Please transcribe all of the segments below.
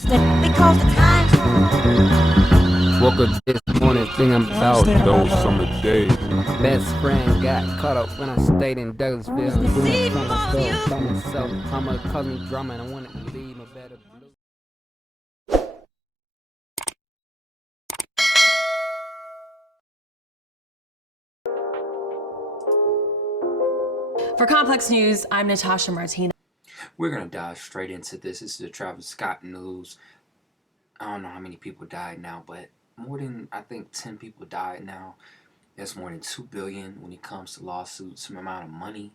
Because the times. Woke up this morning thinking about those summer days. best friend got caught up when I stayed in Douglasville. I'm doing something by myself. Mama caused me drama and I wanted to leave a better blue. For Complex News, I'm Natasha Martinez. We're going to dive straight into this. This is the Travis Scott news. I don't know how many people died now, but more than, I think, 10 people died now. That's more than $2 billion when it comes to lawsuits, some amount of money.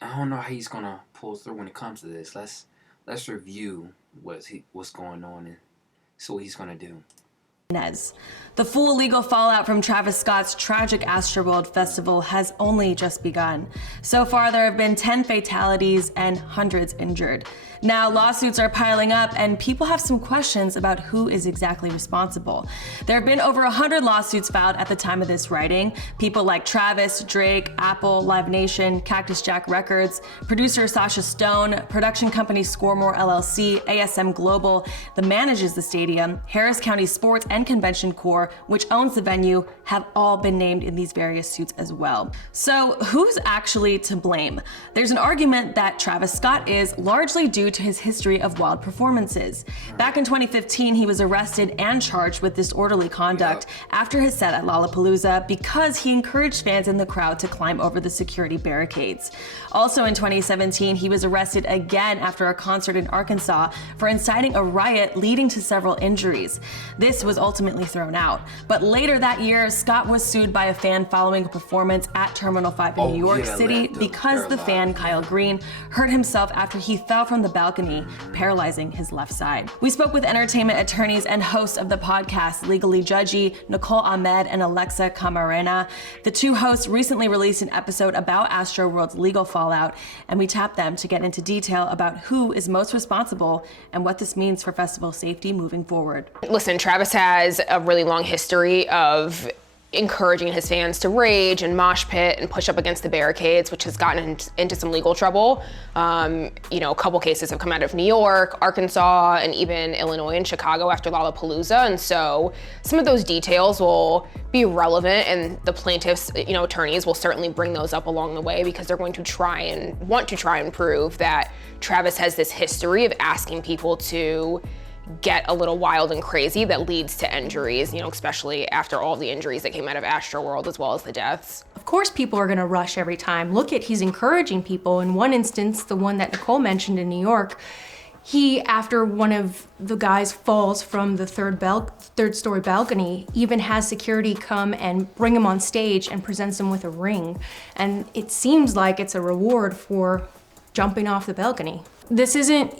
I don't know how he's going to pull through when it comes to this. Let's review what's going on and see what he's going to do. The full legal fallout from Travis Scott's tragic Astroworld festival has only just begun. So far, there have been 10 fatalities and hundreds injured. Now, lawsuits are piling up and people have some questions about who is exactly responsible. There have been over 100 lawsuits filed at the time of this writing. People like Travis, Drake, Apple, Live Nation, Cactus Jack Records, producer Sasha Stone, production company Scoremore LLC, ASM Global, that manages the stadium, Harris County Sports and Convention Corps, which owns the venue, have all been named in these various suits as well. So who's actually to blame? There's an argument that Travis Scott is largely due to his history of wild performances. Back in 2015, he was arrested and charged with disorderly conduct after his set at Lollapalooza because he encouraged fans in the crowd to climb over the security barricades. Also in 2017, he was arrested again after a concert in Arkansas for inciting a riot leading to several injuries. This was ultimately thrown out. But later that year, Scott was sued by a fan following a performance at Terminal 5 in New York City because the fan, Kyle Green, hurt himself after he fell from the balcony, paralyzing his left side. We spoke with entertainment attorneys and hosts of the podcast Legally Judgy, Nicole Ahmed and Alexa Camarena. The two hosts recently released an episode about Astroworld's legal fallout, and we tapped them to get into detail about who is most responsible and what this means for festival safety moving forward. Listen, Travis has a really long history of encouraging his fans to rage and mosh pit and push up against the barricades, which has gotten into some legal trouble. A couple cases have come out of New York, Arkansas, and even Illinois and Chicago after Lollapalooza. And so some of those details will be relevant, and the plaintiffs, attorneys will certainly bring those up along the way because they're going to want to try and prove that Travis has this history of asking people to get a little wild and crazy that leads to injuries, especially after all the injuries that came out of Astroworld as well as the deaths. Of course people are gonna rush every time. Look at, he's encouraging people. In one instance, the one that Nicole mentioned in New York, he, after one of the guys falls from the third story balcony, even has security come and bring him on stage and presents him with a ring. And it seems like it's a reward for jumping off the balcony. This isn't,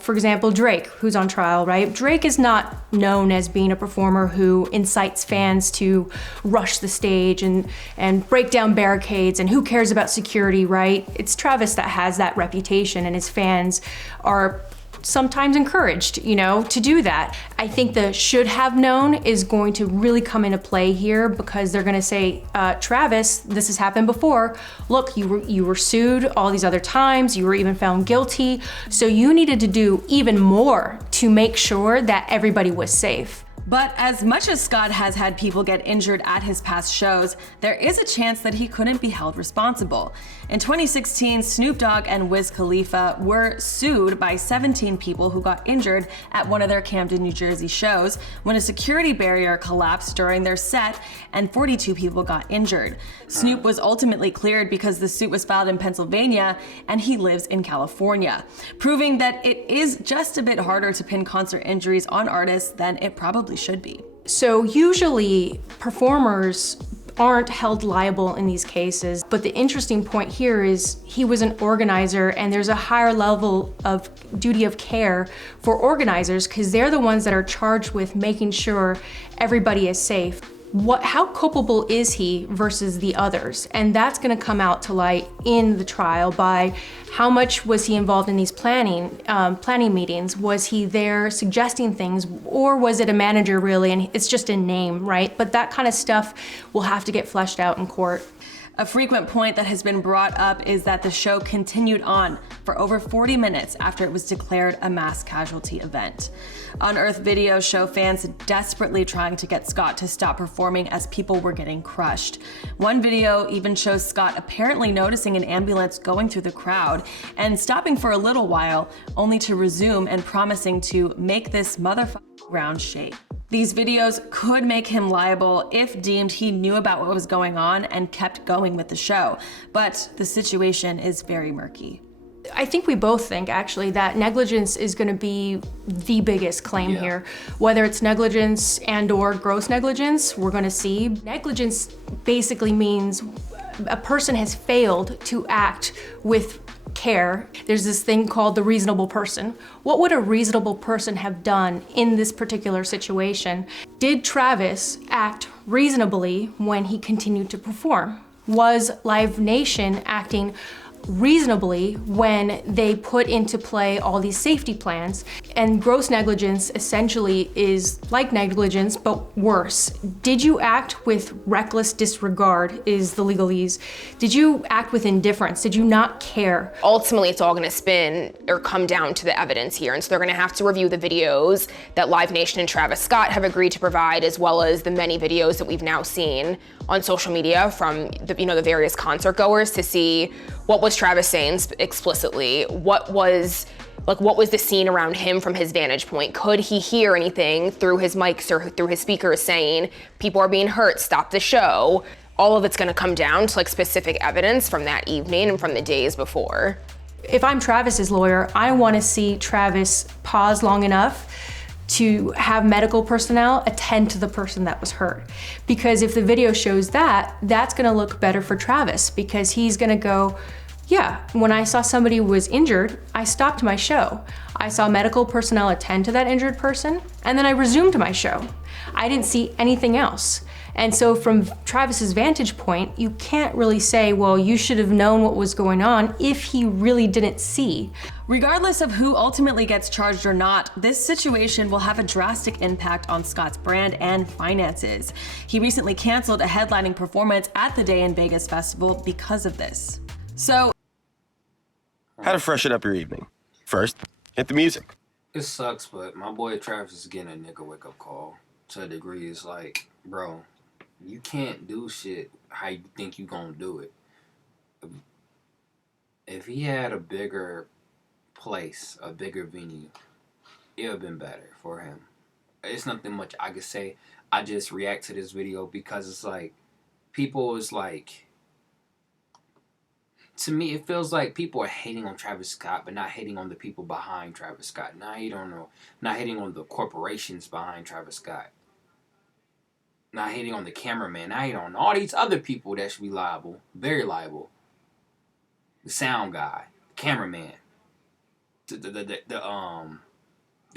for example, Drake, who's on trial, right? Drake is not known as being a performer who incites fans to rush the stage and break down barricades, and who cares about security, right? It's Travis that has that reputation, and his fans are sometimes encouraged, to do that. I think the should have known is going to really come into play here, because they're gonna say, Travis, this has happened before. Look, you were sued all these other times, you were even found guilty, so you needed to do even more to make sure that everybody was safe. But as much as Scott has had people get injured at his past shows, there is a chance that he couldn't be held responsible. In 2016, Snoop Dogg and Wiz Khalifa were sued by 17 people who got injured at one of their Camden, New Jersey shows when a security barrier collapsed during their set and 42 people got injured. Snoop was ultimately cleared because the suit was filed in Pennsylvania and he lives in California, proving that it is just a bit harder to pin concert injuries on artists than it probably should be. So usually performers aren't held liable in these cases, but the interesting point here is he was an organizer, and there's a higher level of duty of care for organizers because they're the ones that are charged with making sure everybody is safe. How culpable is he versus the others? And that's gonna come out to light in the trial by how much was he involved in these planning meetings? Was he there suggesting things, or was it a manager really, and it's just a name, right? But that kind of stuff will have to get fleshed out in court. A frequent point that has been brought up is that the show continued on for over 40 minutes after it was declared a mass casualty event. Unearthed videos show fans desperately trying to get Scott to stop performing as people were getting crushed. One video even shows Scott apparently noticing an ambulance going through the crowd and stopping for a little while, only to resume and promising to make this motherfucking ground shake. These videos could make him liable if deemed he knew about what was going on and kept going with the show, but the situation is very murky. I think we both think, actually, that negligence is going to be the biggest claim here. Whether it's negligence and or gross negligence, we're going to see. Negligence basically means a person has failed to act with care. There's this thing called the reasonable person. What would a reasonable person have done in this particular situation? Did Travis act reasonably when he continued to perform? Was Live Nation acting reasonably when they put into play all these safety plans? And gross negligence essentially is like negligence, but worse. Did you act with reckless disregard is the legalese. Did you act with indifference? Did you not care? Ultimately, it's all gonna spin or come down to the evidence here. And so they're gonna have to review the videos that Live Nation and Travis Scott have agreed to provide, as well as the many videos that we've now seen on social media from the various concert goers to see what was Travis saying explicitly, what was the scene around him from his vantage point. Could he hear anything through his mics or through his speakers saying, people are being hurt, stop the show? All of it's gonna come down to specific evidence from that evening and from the days before. If I'm Travis's lawyer, I wanna see Travis pause long enough to have medical personnel attend to the person that was hurt. Because if the video shows that, that's gonna look better for Travis, because he's gonna go, yeah, when I saw somebody was injured, I stopped my show. I saw medical personnel attend to that injured person, and then I resumed my show. I didn't see anything else. And so from Travis's vantage point, you can't really say, well, you should have known what was going on if he really didn't see. Regardless of who ultimately gets charged or not, this situation will have a drastic impact on Scott's brand and finances. He recently canceled a headlining performance at the Day in Vegas festival because of this. So, how to freshen up your evening? First, hit the music. It sucks, but my boy Travis is getting a nigga wake-up call to a degree. It's like, bro, you can't do shit how you think you gonna do it. If he had a bigger place, a bigger venue, it would have been better for him. It's nothing much I could say. I just react to this video because it's like, people is like, to me, it feels like people are hating on Travis Scott, but not hating on the people behind Travis Scott. Not hating on the corporations behind Travis Scott. Not hating on the cameraman. Not hating on all these other people that should be liable. Very liable. The sound guy. The cameraman. The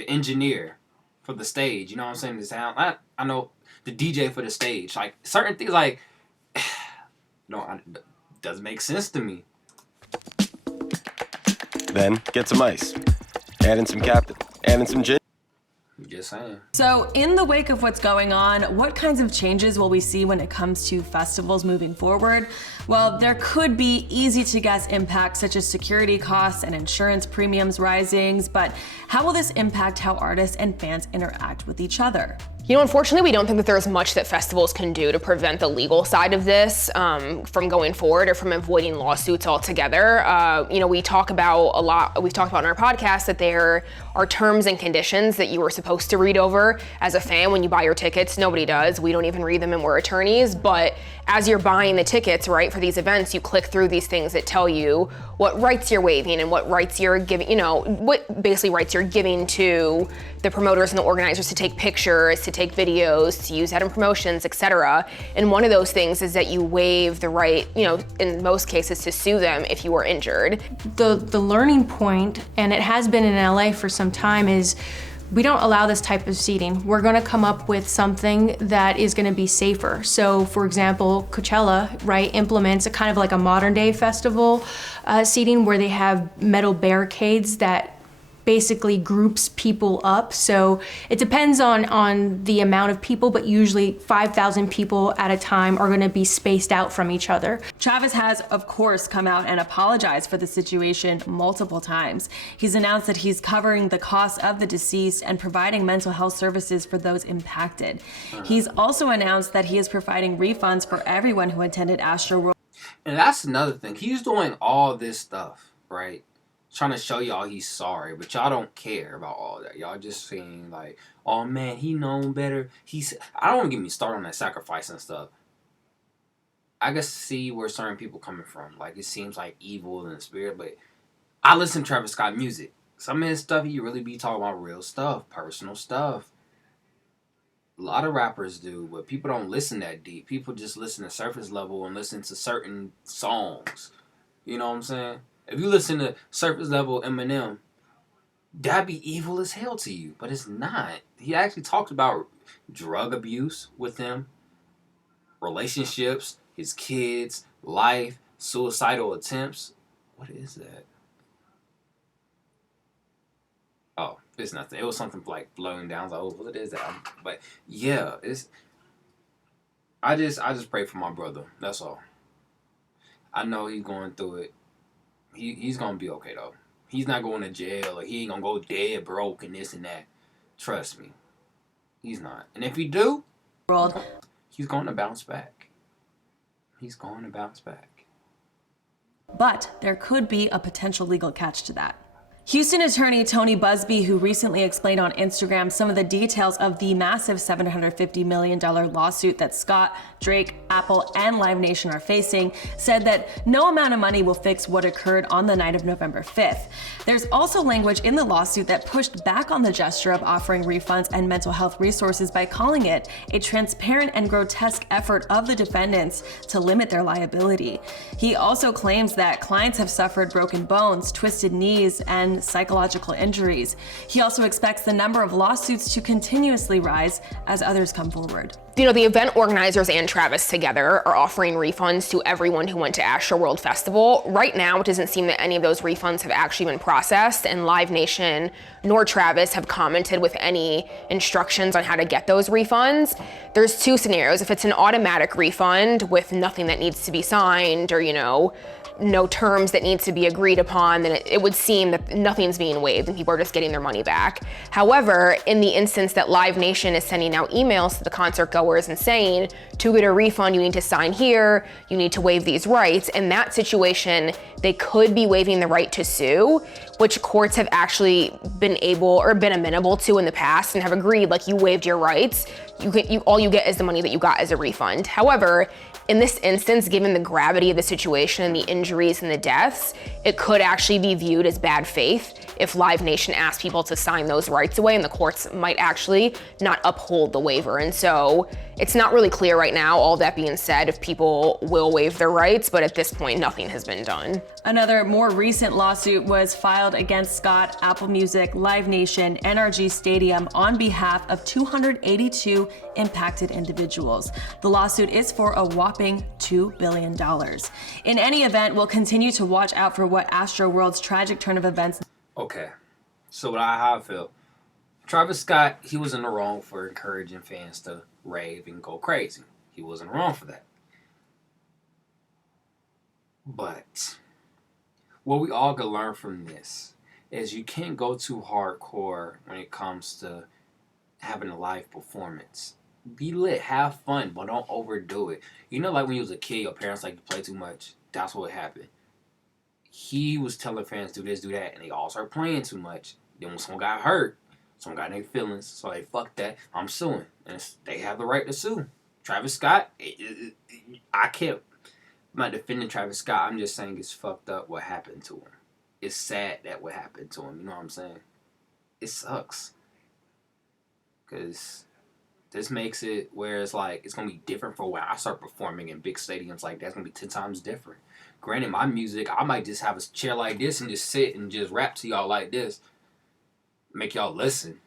engineer for the stage. You know what I'm saying? The sound. I know the DJ for the stage. Like, certain things, like, doesn't make sense to me. Then get some ice. Add in some Captain. Add in some gin. Just saying. So in the wake of what's going on, what kinds of changes will we see when it comes to festivals moving forward? Well, there could be easy to guess impacts such as security costs and insurance premiums rising, but how will this impact how artists and fans interact with each other? Unfortunately, we don't think that there's much that festivals can do to prevent the legal side of this from going forward or from avoiding lawsuits altogether. We've talked about in our podcast that there are terms and conditions that you are supposed to read over as a fan when you buy your tickets. Nobody does. We don't even read them, and we're attorneys. But as you're buying the tickets, right, for these events, you click through these things that tell you what rights you're waiving and what rights you're giving, what basically rights you're giving to the promoters and the organizers to take pictures, to take videos, to use that in promotions, etc. And one of those things is that you waive the right, in most cases, to sue them if you are injured. The learning point, and it has been in LA for some time, is we don't allow this type of seating. We're gonna come up with something that is gonna be safer. So for example, Coachella, right, implements a kind of like a modern day festival seating where they have metal barricades that basically groups people up. So it depends on the amount of people, but usually 5,000 people at a time are going to be spaced out from each other. Travis has, of course, come out and apologized for the situation multiple times. He's announced that he's covering the costs of the deceased and providing mental health services for those impacted. He's also announced that he is providing refunds for everyone who attended Astroworld. And that's another thing. He's doing all this stuff, right? Trying to show y'all he's sorry, but y'all don't care about all that. Y'all just saying like, oh man, he known better. I don't want to get me started on that sacrifice and stuff. I can see where certain people coming from. Like, it seems like evil in the spirit, but I listen to Travis Scott music. Some of his stuff, he really be talking about real stuff, personal stuff. A lot of rappers do, but people don't listen that deep. People just listen to surface level and listen to certain songs. You know what I'm saying? If you listen to surface level Eminem, that'd be evil as hell to you, but it's not. He actually talked about drug abuse with him, relationships, his kids, life, suicidal attempts. What is that? Oh, it's nothing. It was something like flowing down. I was like, oh, what is that? But yeah, I just pray for my brother. That's all. I know he's going through it. He's gonna be okay though. He's not going to jail or he ain't gonna go dead broke and this and that. Trust me. He's not. And if he do, he's going to bounce back. He's going to bounce back. But there could be a potential legal catch to that. Houston attorney Tony Busby, who recently explained on Instagram some of the details of the massive $750 million lawsuit that Scott, Drake, Apple, and Live Nation are facing, said that no amount of money will fix what occurred on the night of November 5th. There's also language in the lawsuit that pushed back on the gesture of offering refunds and mental health resources by calling it a transparent and grotesque effort of the defendants to limit their liability. He also claims that clients have suffered broken bones, twisted knees, and psychological injuries. He also expects the number of lawsuits to continuously rise as others come forward. You know, the event organizers and Travis together are offering refunds to everyone who went to Astroworld Festival. Right now, it doesn't seem that any of those refunds have actually been processed, and Live Nation nor Travis have commented with any instructions on how to get those refunds. There's two scenarios. If it's an automatic refund with nothing that needs to be signed or, you know, no terms that need to be agreed upon, then it would seem that nothing's being waived and people are just getting their money back. However, in the instance that Live Nation is sending out emails to the concert goers and saying, to get a refund, you need to sign here, you need to waive these rights, in that situation, they could be waiving the right to sue, which courts have actually been able or been amenable to in the past and have agreed, like, you waived your rights, all you get is the money that you got as a refund. However, in this instance, given the gravity of the situation and the injuries and the deaths, it could actually be viewed as bad faith if Live Nation asked people to sign those rights away, and the courts might actually not uphold the waiver. And so it's not really clear right now, all that being said, if people will waive their rights, but at this point, nothing has been done. Another more recent lawsuit was filed against Scott, Apple Music, Live Nation, NRG Stadium on behalf of 282 impacted individuals. The lawsuit is for a whopping $2 billion. In any event, we'll continue to watch out for what Astroworld's tragic turn of events. Okay, so how I feel. Travis Scott, he was in the wrong for encouraging fans to rave and go crazy. He wasn't wrong for that. But what we all can learn from this is you can't go too hardcore when it comes to having a live performance. Be lit, have fun, but don't overdo it. You know, like when you was a kid, your parents like to play too much. That's what happened. He was telling fans, do this, do that, and they all started playing too much. Then when someone got hurt, someone got in their feelings, so they, fuck that, I'm suing. And they have the right to sue. Travis Scott, I can't, I'm not defending Travis Scott, I'm just saying it's fucked up what happened to him. It's sad that what happened to him, you know what I'm saying? It sucks. Because this makes it where it's like, it's going to be different for when I start performing in big stadiums like that. It's going to be 10 times different. Granted, my music, I might just have a chair like this and just sit and just rap to y'all like this. Make y'all listen.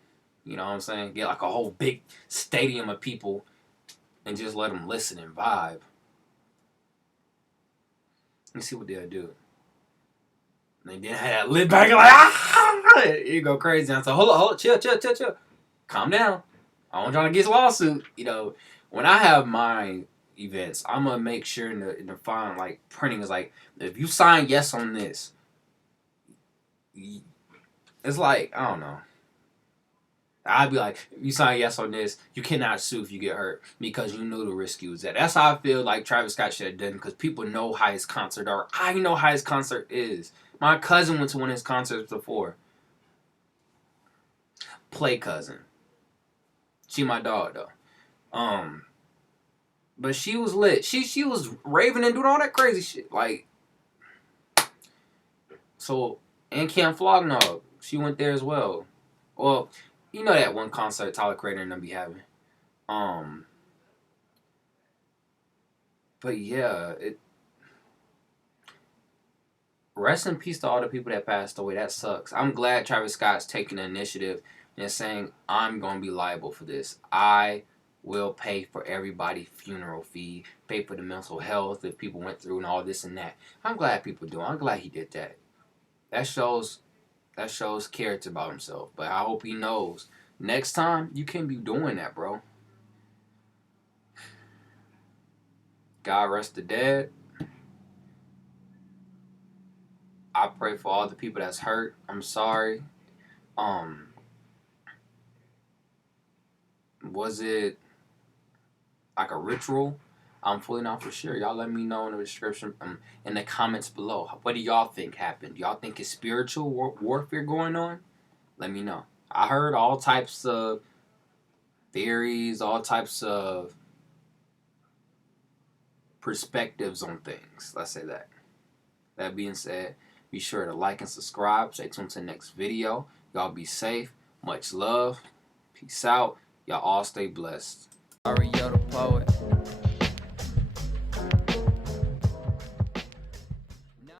You know what I'm saying? Get like a whole big stadium of people and just let them listen and vibe. Let's see what they'll do. And then have that lit back like, ah! You go crazy. I said, hold on, chill. Calm down. I don't try to get a lawsuit. You know, when I have my events, I'm gonna make sure in the fine, like printing is like, if you sign yes on this, it's like, I don't know. I'd be like, if you sign yes on this, you cannot sue if you get hurt because you knew the risk you was at. That's how I feel like Travis Scott should have done, because people know how his concert are. I know how his concert is. My cousin went to one of his concerts before. Play cousin. She my dog though. But she was lit. She was raving and doing all that crazy shit. Like, so, and Cam Flognog, she went there as well. Well, you know that one concert Tyler Creator and them be having. But yeah, rest in peace to all the people that passed away. That sucks. I'm glad Travis Scott's taking the initiative and saying, I'm going to be liable for this. I will pay for everybody's funeral fee, pay for the mental health that people went through and all this and that. I'm glad people do. I'm glad he did that. That shows character about himself. But I hope he knows next time you can't be doing that, bro. God rest the dead. I pray for all the people that's hurt. I'm sorry. Was it like a ritual? I'm fully not for sure. Y'all let me know in the description, in the comments below. What do y'all think happened? Y'all think it's spiritual warfare going on? Let me know. I heard all types of theories, all types of perspectives on things. Let's say that. That being said, be sure to like and subscribe. Stay tuned to the next video. Y'all be safe. Much love. Peace out. Y'all all stay blessed. Mario the poet.